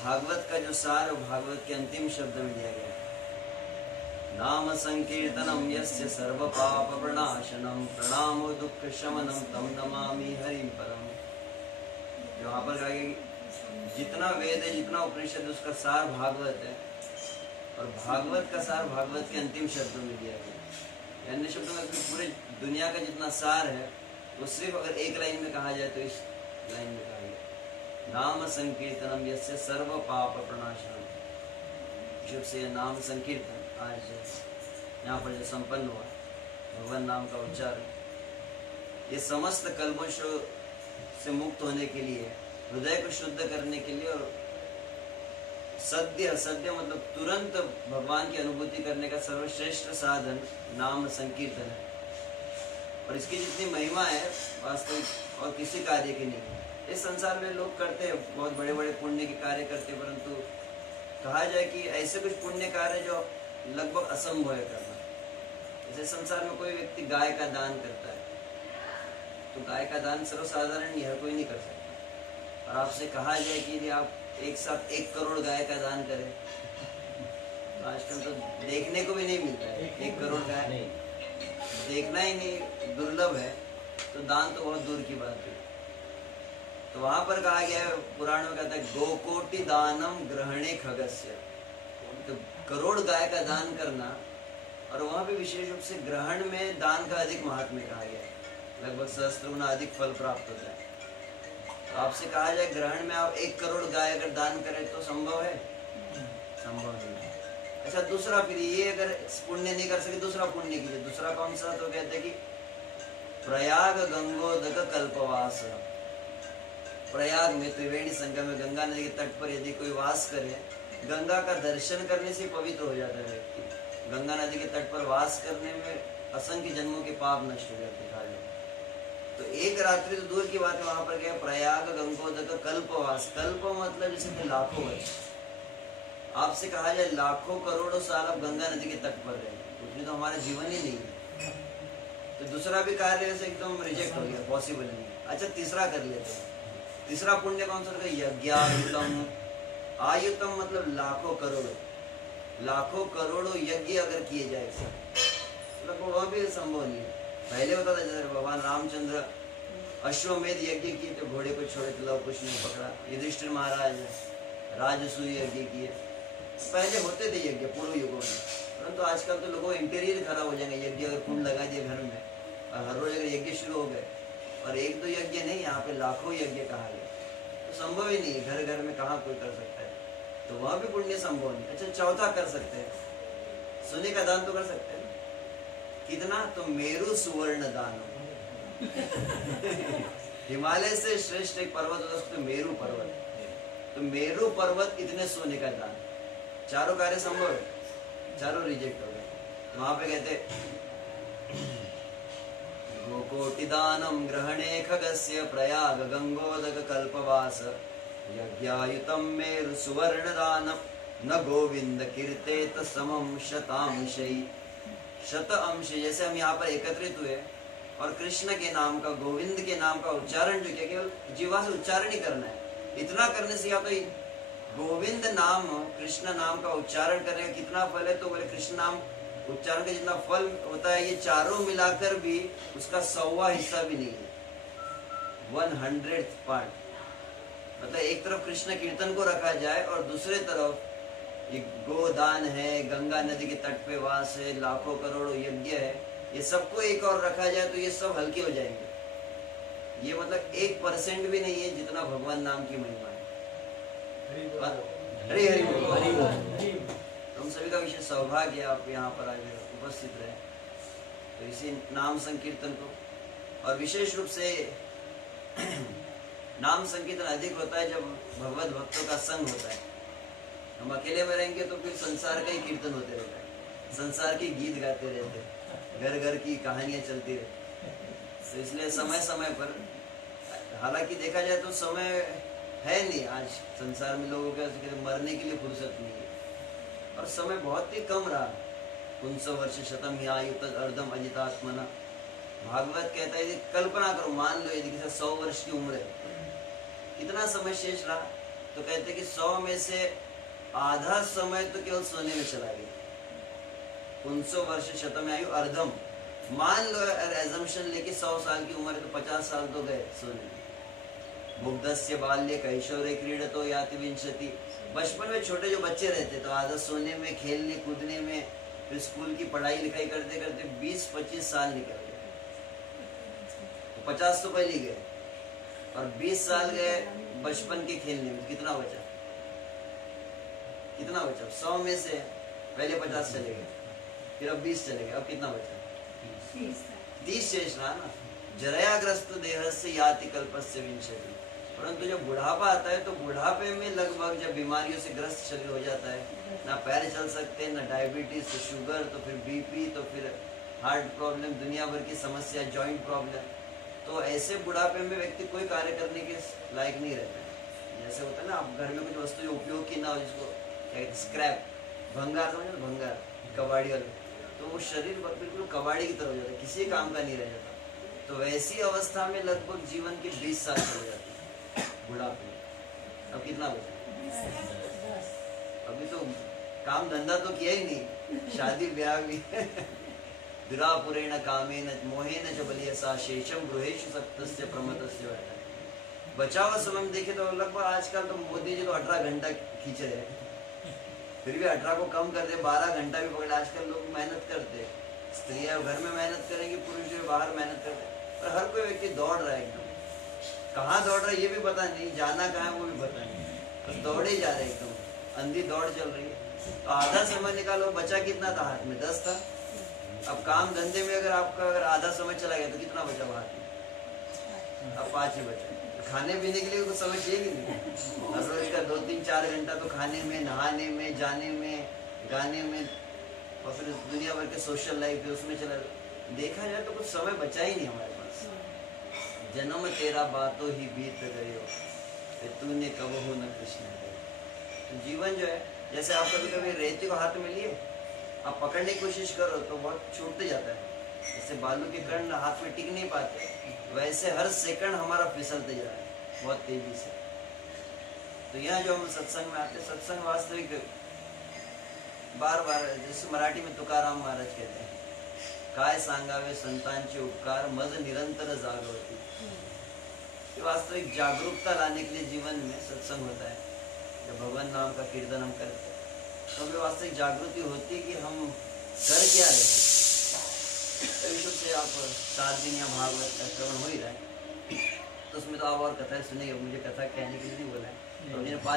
भागवत का जो सार भागवत के अंतिम शब्द में दिया गया है, नाम संकीर्तनम यस्य सर्व पाप प्रणाशनम प्रणामो दुख शमनम तम नमामि हरिम परम। जो वहां पर कहा गया कि जितना वेद है, जितना उपनिषद, उसका सार भागवत है, और भागवत का सार भागवत के अंतिम शब्दों में दिया गया। अन्य शब्दों में पूरे दुनिया का जितना सार है वो सिर्फ अगर एक लाइन में कहा जाए तो इस लाइन में कहा गया, नाम संकीर्तनम यस्य सर्व पाप प्रणाशनम। जब से नाम संकीर्तन आज यहाँ पर जो संपन्न हुआ, भगवान नाम का उच्चारण, ये समस्त कल्मशों से मुक्त होने के लिए, हृदय को शुद्ध करने के लिए, और सद्य सद्य मतलब तुरंत भगवान की अनुभूति करने का सर्वश्रेष्ठ साधन नाम संकीर्तन है। और इसकी जितनी महिमा है वास्तविक और किसी कार्य की नहीं है। इस संसार में लोग करते हैं, बहुत बड़े बड़े पुण्य के कार्य करते हैं, परंतु कहा जाए कि ऐसे कुछ पुण्य कार्य जो लगभग असंभव है करना। जैसे संसार में कोई व्यक्ति गाय का दान करता है, तो गाय का दान सर्वसाधारण नहीं, हर कोई नहीं कर सकता। और आपसे कहा जाए कि यदि आप एक साथ 1 करोड़ गाय का दान करें, तो आजकल तो देखने को भी नहीं मिलता है 1 करोड़ गाय, देखना ही नहीं, दुर्लभ है, तो दान तो बहुत दूर की बात है। तो वहां पर कहा गया है, पुराण में कहता है गोकोटि दानम ग्रहणे खगस्य, तो करोड़ गाय का दान करना, और वहां भी विशेष रूप से ग्रहण में दान का अधिक महात्म्य कहा गया है, लगभग सहस्त्र गुना अधिक फल प्राप्त होता है। तो आपसे कहा जाए ग्रहण में आप 1 करोड़ गाय अगर दान करें तो संभव है? संभव नहीं है। अच्छा, दूसरा फिर ये अगर पुण्य नहीं कर सके, दूसरा पुण्य कीजिए। दूसरा कौन सा? तो कहते हैं कि प्रयाग गंगोदक कल्पवास। प्रयाग में त्रिवेणी संगम में गंगा नदी के तट पर यदि कोई वास करे, गंगा का दर्शन करने से पवित्र हो जाता है व्यक्ति। गंगा नदी के तट पर वास करने में असंख्य जन्मों के पाप नष्ट हो जाते हैं। तो एक रात्रि तो दूर की बात है, वहां पर क्या, प्रयाग गंगोदक कल्पवास। कल्प मतलब जैसे कि लाखों वर्ष। आपसे कहा जाए लाखों करोड़ों साल आप गंगा नदी के तट पर रहे, उतनी तो हमारा जीवन ही नहीं है। तो दूसरा भी कार्य से एकदम रिजेक्ट हो गया, पॉसिबल नहीं। अच्छा, तीसरा कर लेते हैं। तीसरा पुण्य कौन सा? यज्ञायुतम। आयुतम मतलब लाखों करोड़ों, लाखों करोड़ों यज्ञ अगर किए जाए, मतलब वह भी संभव नहीं है। पहले होता था, जैसे भगवान रामचंद्र अश्वमेध यज्ञ किए थे, घोड़े को छोड़े थे, लव कुछ नहीं पकड़ा। युधिष्ठिर महाराज राजसूय यज्ञ किए। पहले होते थे यज्ञ पूर्व युगों में, परंतु आजकल तो लोगों इंटीरियर खराब हो जाएंगे। यज्ञ अगर कुंड लगा दिए घर में और हर रोज अगर यज्ञ शुरू हो गए, और 1-2 यज्ञ नहीं, यहाँ पे लाखों यज्ञ कहा गया, तो संभव ही नहीं है। घर घर में कहाँ कोई कर सकता है, तो वह भी पुण्य संभव नहीं। अच्छा, चौथा कर सकते हैं, सोने का दान तो कर सकते हैं। कितना? तो मेरु सुवर्ण दान। हिमालय से श्रेष्ठ एक पर्वत होता है, तो मेरु पर्वत, तो मेरु पर्वत इतने सोने का दान। चारों कार्य संभव है, चारों रिजेक्ट हो गए। वहां पे कहते गोकोटि दानम ग्रहणे खगस्य प्रयाग गंगोदक कल्पवास यज्ञायुतम मेरु सुवर्ण दानम न गोविंद कीर्तेत समम शतांशै। शत अंश, जैसे हम यहाँ पर एकत्रित हुए और कृष्ण के नाम का, गोविंद के नाम का उच्चारण जो किया, केवल जीवा से उच्चारण ही करना है। इतना करने से या तो गोविंद नाम, कृष्ण नाम का उच्चारण करने का कितना फल है, तो बोले कृष्ण नाम उच्चारण का जितना फल होता है, ये चारों मिलाकर भी उसका 100वां हिस्सा भी नहीं है, 100th पार्ट। मतलब एक तरफ कृष्ण कीर्तन को रखा जाए और दूसरे तरफ ये गोदान है, गंगा नदी के तट पे वास है, लाखों करोड़ों यज्ञ है, ये सबको एक और रखा जाए तो ये सब हल्के हो जाएंगे। ये मतलब 1% भी नहीं है जितना भगवान नाम की महिमा है। हरि हरि बोल। हम सभी का विशेष सौभाग्य आप यहाँ पर आज उपस्थित रहे, तो इसी नाम संकीर्तन को, और विशेष रूप से नाम संकीर्तन अधिक होता है जब भगवत भक्तों का संग होता है। हम अकेले में रहेंगे तो फिर संसार का ही कीर्तन होते रहता है, संसार के गीत गाते रहते, घर घर की कहानियां चलती रहती। तो इसलिए समय समय पर, हालांकि देखा जाए तो समय है नहीं आज संसार में, लोगों के मरने के लिए फुर्सत नहीं है, और समय बहुत ही कम रहा। 100 वर्ष शतम ही आयु तद अर्धम अजितात्मना। भागवत कहता है, कल्पना करो, मान लो यदि किसी 100 वर्ष की उम्र है, कितना समय शेष रहा, तो कहते कि 100 में से आधा समय तो केवल सोने में चला गया। 100 वर्ष शतम आयु अर्धम, मान लो एजम्पशन लेके 100 साल की उम्र है तो 50 साल तो गए सोने में। मुग्धस्य बाल्ये कैशोरे क्रीडतो याति विंशति, बचपन में छोटे जो बच्चे रहते तो आधा सोने में, खेलने कूदने में, फिर स्कूल की पढ़ाई लिखाई करते करते 20-25 साल निकल गए। तो 50 तो पहले गए और 20 साल गए बचपन के खेलने में, कितना बचा? कितना बचा? 100 में से पहले 50 चले गए, फिर अब 20 चले गए, अब कितना बचा? 30 शेष रहा ना। जरायाग्रस्त देह से याति कल्पस्य विंशति, परंतु जब बुढ़ापा आता है तो बुढ़ापे में लगभग जब बीमारियों से ग्रस्त शरीर हो जाता है, ना पैर चल सकते, ना डायबिटीज, तो शुगर, तो फिर बीपी, तो फिर हार्ट प्रॉब्लम, दुनिया भर की समस्या, जॉइंट प्रॉब्लम, तो ऐसे बुढ़ापे में व्यक्ति कोई कार्य करने के लायक नहीं रहता है। जैसे होता है ना, आप घर में कुछ वस्तु जो उपयोग की ना हो, जिसको क्या कहते, स्क्रैप, भंगार, समझ लो भंगार, कबाड़ी वाले, तो वो शरीर बिल्कुल कबाड़ी की तरह हो जाता है, किसी काम का नहीं रह जाता। तो वैसी अवस्था में लगभग जीवन के 20 साल चले जाते हैं बुढ़ापे में। अब कितना बचा? अभी तो काम धंधा तो किया ही नहीं, शादी ब्याह भी दुरापुरेण कामेन मोहेन च बलियसा शेषम गृहेषु सप्तस्य प्रमतस्य। बचा हुआ समय में देखे तो लगभग आजकल तो मोदी जी तो 18 घंटा खींच रहे हैं, फिर भी 18 को कम कर दे, 12 घंटा भी पकड़े। आजकल लोग मेहनत करते, स्त्रियां घर में मेहनत करेंगी, पुरुष भी बाहर मेहनत करते, पर हर कोई व्यक्ति दौड़ रहा है एकदम। कहाँ दौड़ रहा है ये भी पता नहीं, जाना कहाँ है वो भी पता नहीं, बस दौड़े जा रहे एकदम, अंधी दौड़ चल रही है। तो आधा समय निकालो, बचा कितना था हाथ में? 10 था। अब काम धंधे में अगर आधा समय चला गया तो कितना बचा हाथ में? अब 5 ही बचा। खाने पीने के लिए तो समय चाहिए कि नहीं? हर रोज का 2-3-4 घंटा तो खाने में, नहाने में, जाने में, गाने में, और फिर दुनिया भर के सोशल लाइफ है उसमें चला। देखा जाए तो कुछ समय बचा ही नहीं हमारे पास। जन्म तेरा बातों ही बीत गयो, तूने कब हो न कृष्ण। तो जीवन जो है, जैसे आप कभी कभी रेती को हाथ में लिए, आप पकड़ने की कोशिश करो तो बहुत छूटते जाता है, जैसे बालू के कण हाथ में टिक नहीं पाते, वैसे हर सेकंड हमारा फिसलते जा रहा है बहुत तेजी से। तो यहाँ जो हम सत्संग में आते, सत्संग वास्तविक बार बार, जैसे मराठी में तुकाराम महाराज कहते हैं, काय सांगावे संतांचे उपकार मज निरंतर जागवती। वास्तविक जागरूकता लाने के लिए जीवन में सत्संग होता है। जब भगवान नाम का कीर्तन हम करते हैं तो हमें वास्तविक जागृति होती है कि हम कर क्या रहे हैं। विश्व से आप 7 दिन या भागवत का श्रवण हो ही रहा है, तो उसमें तो आप और कथा सुनेंगे, मुझे कथा कहने के लिए नहीं बोला है, तो 5